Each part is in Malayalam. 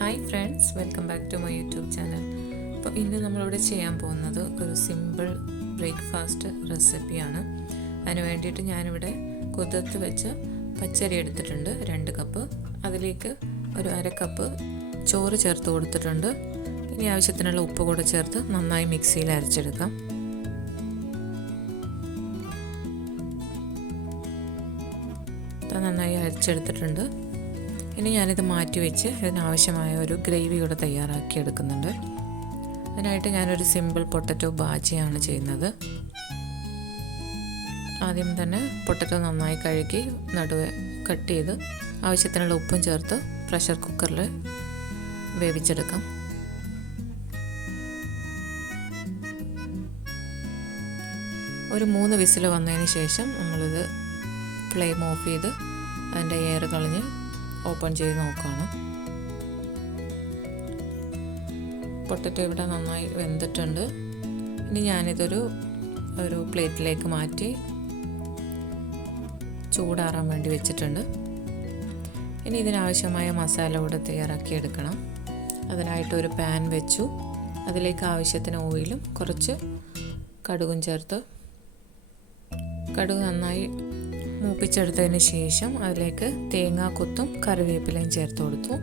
Hi friends, welcome back to my YouTube channel. അപ്പോൾ ഇന്ന് നമ്മളിവിടെ ചെയ്യാൻ പോകുന്നത് ഒരു സിമ്പിൾ ബ്രേക്ക്ഫാസ്റ്റ് റെസിപ്പിയാണ്. അതിന് വേണ്ടിയിട്ട് ഞാനിവിടെ കുതിർത്ത് വെച്ച പച്ചരി എടുത്തിട്ടുണ്ട് 2 കപ്പ്. അതിലേക്ക് ഒരു 1/2 കപ്പ് ചോറ് ചേർത്ത് കൊടുത്തിട്ടുണ്ട്. ഇനി ആവശ്യത്തിനുള്ള ഉപ്പ് കൂടെ ചേർത്ത് നന്നായി മിക്സിയിൽ അരച്ചെടുക്കാം. നന്നായി അരച്ചെടുത്തിട്ടുണ്ട്. ഇനി ഞാനിത് മാറ്റി വെച്ച് ഇതിനാവശ്യമായ ഒരു ഗ്രേവി കൂടെ തയ്യാറാക്കി എടുക്കുന്നുണ്ട്. അതിനായിട്ട് ഞാനൊരു സിമ്പിൾ പൊട്ടറ്റോ ബാജിയാണ് ചെയ്യുന്നത്. ആദ്യം തന്നെ പൊട്ടറ്റോ നന്നായി കഴുകി നടുവെ കട്ട് ചെയ്ത് ആവശ്യത്തിനുള്ള ഉപ്പും ചേർത്ത് പ്രഷർ കുക്കറിൽ വേവിച്ചെടുക്കാം. ഒരു 3 വിസിൽ വന്നതിന് ശേഷം നമ്മളിത് ഫ്ലെയിം ഓഫ് ചെയ്ത് അതിൻ്റെ എയർ കളഞ്ഞ് ഓപ്പൺ ചെയ്ത് നോക്കുകയാണ്. പൊട്ടറ്റോ ഇവിടെ നന്നായി വെന്തിട്ടുണ്ട്. ഇനി ഞാനിതൊരു പ്ലേറ്റിലേക്ക് മാറ്റി ചൂടാറാൻ വേണ്ടി വെച്ചിട്ടുണ്ട്. ഇനി ഇതിനാവശ്യമായ മസാല കൂടെ തയ്യാറാക്കി എടുക്കണം. അതിനായിട്ടൊരു പാൻ വെച്ചു. അതിലേക്ക് ആവശ്യത്തിന് ഓയിലും കുറച്ച് കടുകും ചേർത്ത് കടുക് നന്നായി മൂപ്പിച്ചെടുത്തതിന് ശേഷം അതിലേക്ക് തേങ്ങാക്കൊത്തും കറിവേപ്പിലയും ചേർത്ത് കൊടുത്തു.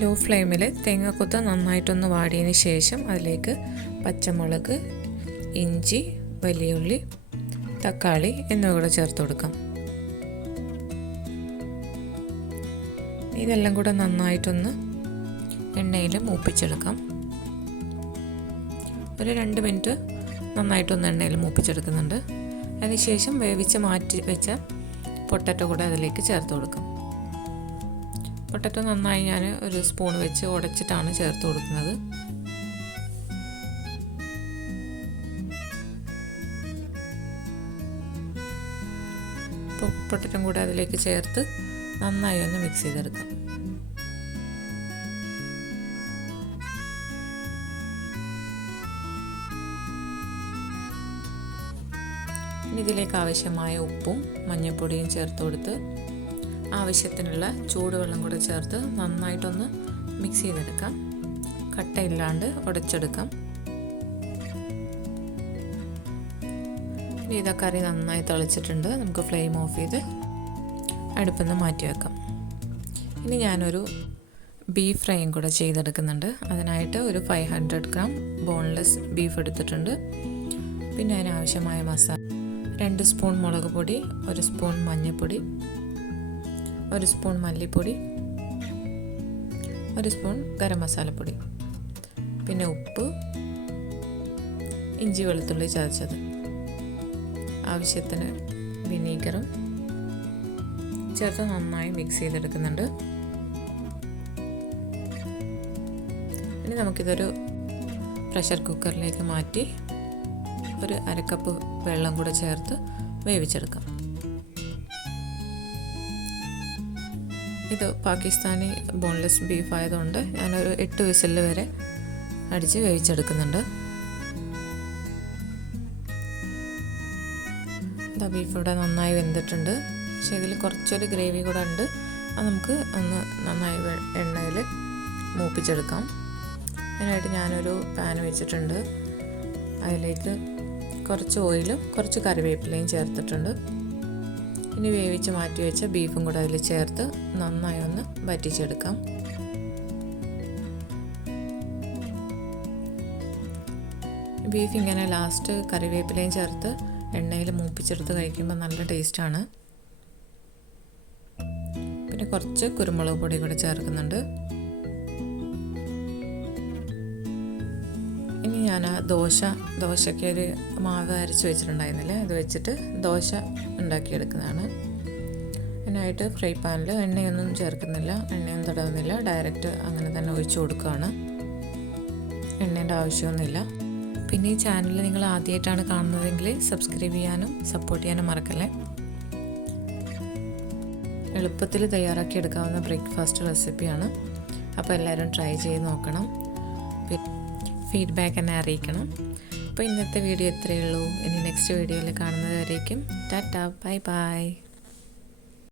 ലോ ഫ്ലെയിമിൽ തേങ്ങാക്കൊത്ത് നന്നായിട്ടൊന്ന് വാടിയതിന് ശേഷം അതിലേക്ക് പച്ചമുളക്, ഇഞ്ചി, വലിയുള്ളി, തക്കാളി എന്നിവ കൂടെ ചേർത്ത് കൊടുക്കാം. ഇതെല്ലാം കൂടെ നന്നായിട്ടൊന്ന് എണ്ണയിൽ മൂപ്പിച്ചെടുക്കാം. ഒരു 2 മിനിറ്റ് നന്നായിട്ടൊന്ന് എണ്ണയിൽ മൂപ്പിച്ചെടുക്കുന്നുണ്ട്. അതിനുശേഷം വേവിച്ച് മാറ്റി വെച്ച പൊട്ടറ്റോ കൂടെ അതിലേക്ക് ചേർത്ത് കൊടുക്കും. പൊട്ടറ്റോ നന്നായി ഞാൻ ഒരു സ്പൂൺ വെച്ച് ഉടച്ചിട്ടാണ് ചേർത്ത് കൊടുക്കുന്നത്. പൊട്ടറ്റോ കൂടെ അതിലേക്ക് ചേർത്ത് നന്നായി ഒന്ന് മിക്സ് ചെയ്തെടുക്കാം. ഇതിലേക്ക് ആവശ്യമായ ഉപ്പും മഞ്ഞൾപ്പൊടിയും ചേർത്ത് കൊടുത്ത് ആവശ്യത്തിനുള്ള ചൂടുവെള്ളം കൂടെ ചേർത്ത് നന്നായിട്ടൊന്ന് മിക്സ് ചെയ്തെടുക്കാം. കട്ടയില്ലാണ്ട് ഉടച്ചെടുക്കാം. ഇതാ കറി നന്നായി തിളച്ചിട്ടുണ്ട്. നമുക്ക് ഫ്ലെയിം ഓഫ് ചെയ്ത് അടുപ്പിൽ നിന്ന് മാറ്റി വെക്കാം. ഇനി ഞാനൊരു ബീഫ് ഫ്രൈയും കൂടെ ചെയ്തെടുക്കുന്നുണ്ട്. അതിനായിട്ട് ഒരു 500 ഗ്രാം ബോൺലെസ് ബീഫ് എടുത്തിട്ടുണ്ട്. പിന്നെ അതിനാവശ്യമായ മസാല 2 സ്പൂൺ മുളക് പൊടി, 1 സ്പൂൺ മഞ്ഞൾപ്പൊടി, 1 സ്പൂൺ മല്ലിപ്പൊടി, 1 സ്പൂൺ ഗരം മസാലപ്പൊടി, പിന്നെ ഉപ്പ്, ഇഞ്ചി വെളുത്തുള്ളി ചതച്ചത്, ആവശ്യത്തിന് വിനീഗറും ചേർത്ത് നന്നായി മിക്സ് ചെയ്തെടുക്കുന്നുണ്ട്. ഇനി നമുക്കിതൊരു പ്രഷർ കുക്കറിലേക്ക് മാറ്റി ഒരു 1/2 കപ്പ് വെള്ളം കൂടെ ചേർത്ത് വേവിച്ചെടുക്കാം. ഇത് പാകിസ്ഥാനി ബോൺലെസ് ബീഫ് ആയതുകൊണ്ട് ഞാനൊരു 8 വിസിൽ വരെ അടിച്ച് വേവിച്ചെടുക്കുന്നുണ്ട്. ബീഫ് ഇവിടെ നന്നായി വെന്തിട്ടുണ്ട്. പക്ഷേ ഇതിൽ കുറച്ചൊരു ഗ്രേവി കൂടെ ഉണ്ട്. അത് നമുക്ക് ഒന്ന് നന്നായി എണ്ണയിൽ മൂപ്പിച്ചെടുക്കാം. അതിനായിട്ട് ഞാനൊരു പാൻ വെച്ചിട്ടുണ്ട്. അതിലേക്ക് കുറച്ച് ഓയിലും കുറച്ച് കറിവേപ്പിലയും ചേർത്തിട്ടുണ്ട്. ഇനി വേവിച്ച് മാറ്റി വെച്ച ബീഫും കൂടെ അതിൽ ചേർത്ത് നന്നായി ഒന്ന് വറ്റിച്ചെടുക്കാം. ബീഫ് ഇങ്ങനെ ലാസ്റ്റ് കറിവേപ്പിലയും ചേർത്ത് എണ്ണയിൽ മൂപ്പിച്ചെടുത്ത് കഴിക്കുമ്പോൾ നല്ല ടേസ്റ്റാണ്. പിന്നെ കുറച്ച് കുരുമുളക് പൊടി കൂടെ ചേർക്കുന്നുണ്ട്. ഇനി ഞാൻ ദോശയ്ക്ക് ഒരു മാവ് അരച്ച് വെച്ചിട്ടുണ്ടായിരുന്നില്ലേ, അത് വെച്ചിട്ട് ദോശ ഉണ്ടാക്കിയെടുക്കുന്നതാണ്. അതിനായിട്ട് ഫ്രൈ പാനിൽ എണ്ണയൊന്നും ചേർക്കുന്നില്ല, എണ്ണയൊന്നും തടവുന്നില്ല, ഡയറക്റ്റ് അങ്ങനെ തന്നെ ഒഴിച്ചു കൊടുക്കുകയാണ്. എണ്ണേൻ്റെ ആവശ്യമൊന്നുമില്ല. പിന്നെ ഈ ചാനൽ നിങ്ങൾ ആദ്യമായിട്ടാണ് കാണുന്നതെങ്കിൽ സബ്സ്ക്രൈബ് ചെയ്യാനും സപ്പോർട്ട് ചെയ്യാനും മറക്കല്ലേ. എളുപ്പത്തിൽ തയ്യാറാക്കിയെടുക്കാവുന്ന ബ്രേക്ക്ഫാസ്റ്റ് റെസിപ്പിയാണ്. അപ്പോൾ എല്ലാവരും ട്രൈ ചെയ്ത് നോക്കണം. ഫീഡ്ബാക്ക് എന്നെ അറിയിക്കണം. അപ്പോൾ ഇന്നത്തെ വീഡിയോ ഇത്രയേ ഉള്ളൂ. ഇനി നെക്സ്റ്റ് വീഡിയോയിൽ കാണുന്നത് വരേക്കും ടാറ്റാ, ബൈ ബൈ.